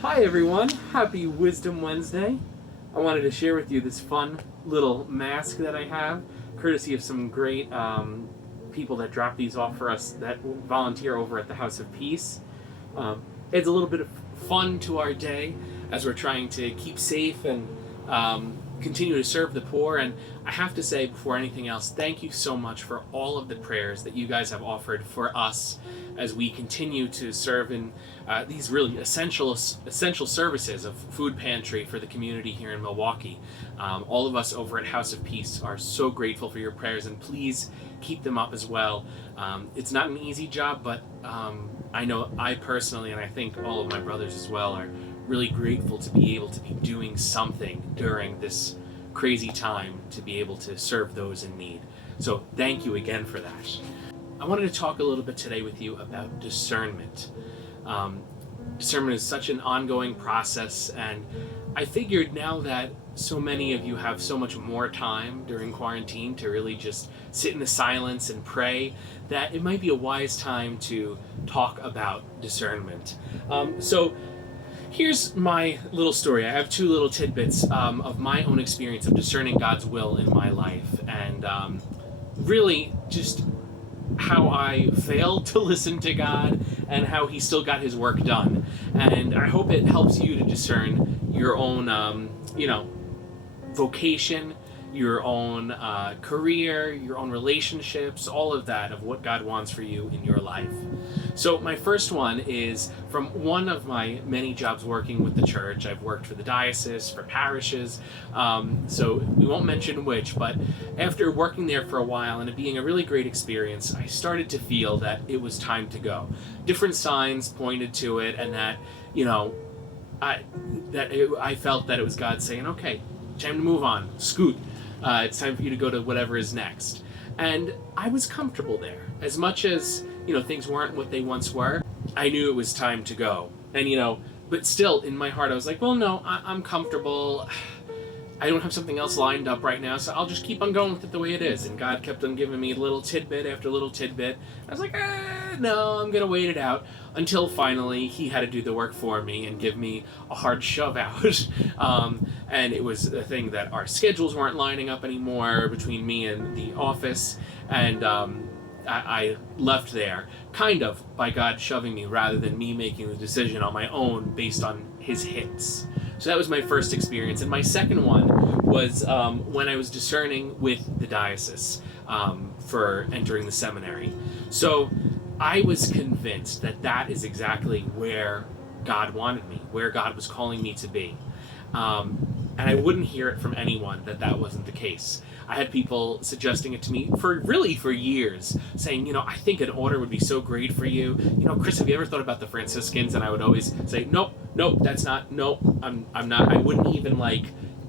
Hi everyone, happy Wisdom Wednesday. I wanted to share with you this fun little mask that I have, courtesy of some great people that drop these off for us that volunteer over at the House of Peace. Adds a little bit of fun to our day as we're trying to keep safe and continue to serve the poor. And I have to say, before anything else, thank you so much for all of the prayers that you guys have offered for us as we continue to serve in these really essential services of food pantry for the community here in Milwaukee. All of us over at House of Peace are so grateful for your prayers, and please keep them up as well. It's not an easy job, but I know I personally, and I think all of my brothers as well, are really grateful to be able to be doing something during this crazy time to be able to serve those in need. So thank you again for that. I wanted to talk a little bit today with you about discernment. Discernment is such an ongoing process, and I figured now that so many of you have so much more time during quarantine to really just sit in the silence and pray, that it might be a wise time to talk about discernment. So here's my little story. I have two little tidbits of my own experience of discerning God's will in my life, and really just how I failed to listen to God and how he still got his work done. And I hope it helps you to discern your own, vocation, your own career, your own relationships, all of that, of what God wants for you in your life. So my first one is from one of my many jobs working with the church. I've worked for the diocese, for parishes, so we won't mention which, but after working there for a while and it being a really great experience, I started to feel that it was time to go. Different signs pointed to it, and that, I felt that it was God saying, okay, time to move on, scoot. It's time for you to go to whatever is next. And I was comfortable there. As much as, things weren't what they once were, I knew it was time to go. And, but still in my heart, I was like, well, no, I'm comfortable. I don't have something else lined up right now, so I'll just keep on going with it the way it is. And God kept on giving me little tidbit after little tidbit. I was like, no, I'm going to wait it out, until finally he had to do the work for me and give me a hard shove out. And it was a thing that our schedules weren't lining up anymore between me and the office. And I left there kind of by God shoving me rather than me making the decision on my own based on his hits. So that was my first experience. And my second one was when I was discerning with the diocese for entering the seminary. So I was convinced that that is exactly where God wanted me, where God was calling me to be. And I wouldn't hear it from anyone that wasn't the case. I had people suggesting it to me for years, saying, I think an order would be so great for you. Chris, have you ever thought about the Franciscans? And I would always say, nope, that's not, nope, I'm not. I wouldn't even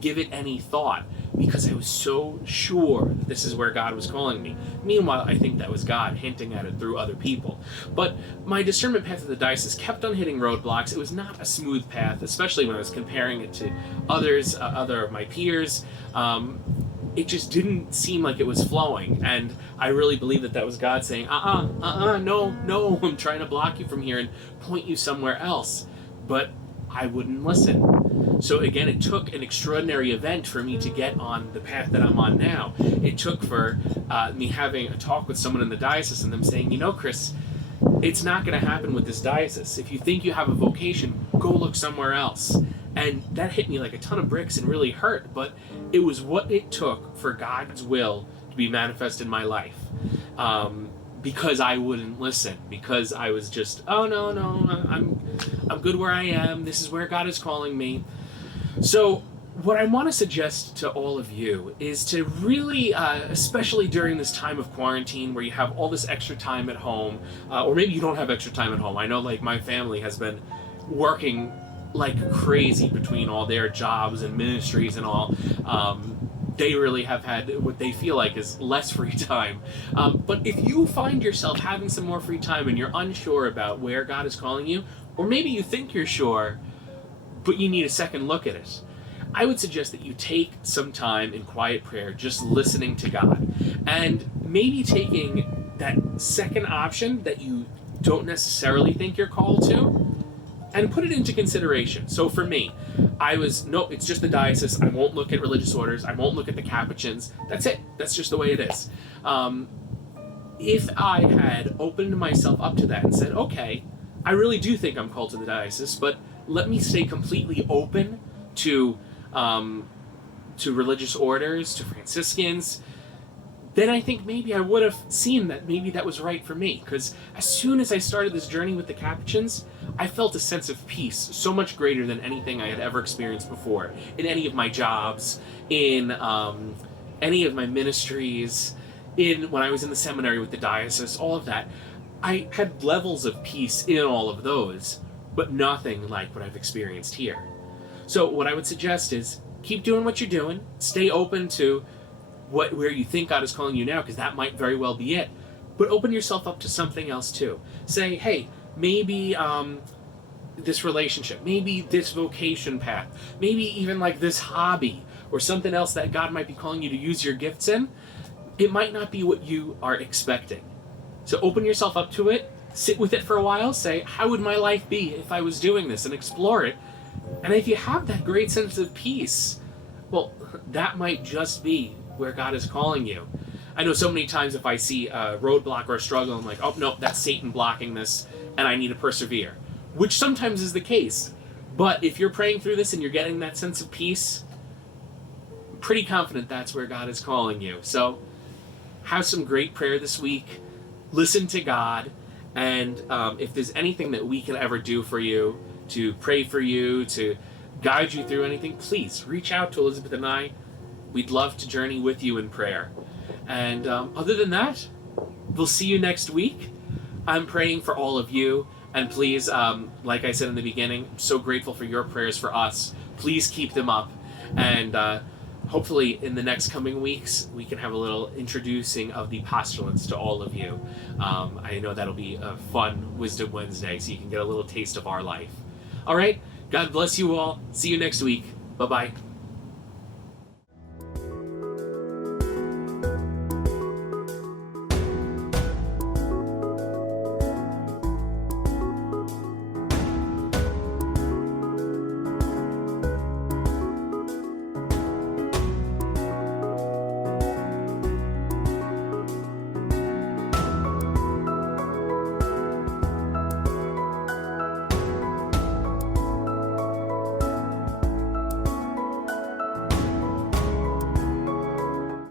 give it any thought, because I was so sure that this is where God was calling me. Meanwhile, I think that was God hinting at it through other people. But my discernment path of the diocese kept on hitting roadblocks. It was not a smooth path, especially when I was comparing it to other of my peers. It just didn't seem like it was flowing, and I really believe that was God saying, no, I'm trying to block you from here and point you somewhere else. But I wouldn't listen. So again, it took an extraordinary event for me to get on the path that I'm on now. It took for me having a talk with someone in the diocese and them saying, Chris, it's not going to happen with this diocese. If you think you have a vocation, go look somewhere else. And that hit me like a ton of bricks and really hurt, but it was what it took for God's will to be manifest in my life. Because I wouldn't listen, because I was just, no, I'm good where I am. This is where God is calling me. So what I want to suggest to all of you is to really, especially during this time of quarantine where you have all this extra time at home, or maybe you don't have extra time at home. I know my family has been working like crazy between all their jobs and ministries and all. They really have had what they feel like is less free time. But if you find yourself having some more free time and you're unsure about where God is calling you, or maybe you think you're sure, but you need a second look at it, I would suggest that you take some time in quiet prayer, just listening to God, and maybe taking that second option that you don't necessarily think you're called to, and put it into consideration. So for me, I was, no, it's just the diocese. I won't look at religious orders. I won't look at the Capuchins. That's it. That's just the way it is. If I had opened myself up to that and said, okay, I really do think I'm called to the diocese, but let me stay completely open to religious orders, to Franciscans, then I think maybe I would have seen that maybe that was right for me. Because as soon as I started this journey with the Capuchins, I felt a sense of peace so much greater than anything I had ever experienced before in any of my jobs, in any of my ministries, in when I was in the seminary with the diocese, all of that. I had levels of peace in all of those, but nothing like what I've experienced here. So what I would suggest is keep doing what you're doing, stay open to where you think God is calling you now, because that might very well be it. But open yourself up to something else too. Say, hey, maybe this relationship, maybe this vocation path, maybe even like this hobby or something else that God might be calling you to use your gifts in. It might not be what you are expecting. So open yourself up to it, sit with it for a while, say, how would my life be if I was doing this, and explore it. And if you have that great sense of peace, well, that might just be where God is calling you. I know so many times if I see a roadblock or a struggle, I'm like, oh no, that's Satan blocking this, and I need to persevere. Which sometimes is the case. But if you're praying through this and you're getting that sense of peace, I'm pretty confident that's where God is calling you. So have some great prayer this week. Listen to God. And if there's anything that we can ever do for you, to pray for you, to guide you through anything, please reach out to Elizabeth and I. We'd love to journey with you in prayer. And other than that, we'll see you next week. I'm praying for all of you. And please, like I said in the beginning, I'm so grateful for your prayers for us. Please keep them up. And hopefully in the next coming weeks, we can have a little introducing of the postulants to all of you. I know that'll be a fun Wisdom Wednesday, so you can get a little taste of our life. All right, God bless you all. See you next week. Bye-bye.